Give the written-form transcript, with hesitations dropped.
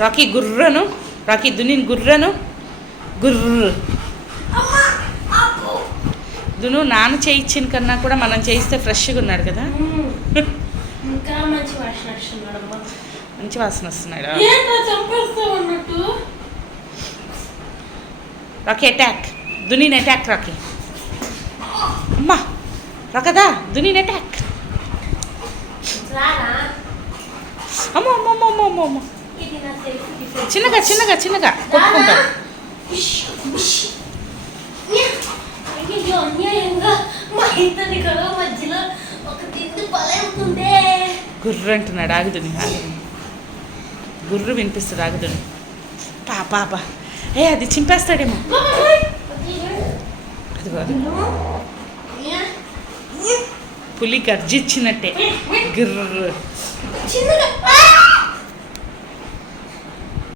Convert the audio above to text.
Rocky గుర్రను, Rocky దునిని గుర్రను గుర్ర. దును నాన్న చేయించిన కన్నా కూడా మనం చేయిస్తే ఫ్రెష్గా ఉన్నాడు కదా. ఇంకా మంచి వాసన వస్తున్నాడు. మంచి వాసన వస్తున్నాడు. రాకీ అటాక్, దునిని అటాక్ రాకీ. అమ్మా రాకదా దునిని అటాక్. అమ్మో అమ్మో అమ్మో అమ్మో అమ్మో. చిన్నగా చిన్నగా చిన్నగా కొట్టుకుంటాడు. గుర్రు అంటున్నాడు. ఆగుదుని ఆగుదుని గుర్రు వినిపిస్తుంది. ఆగుదుని పాపా ఏ అది చింపేస్తాడేమో. అది పులి గర్జిచ్చినట్టే గిర్రు.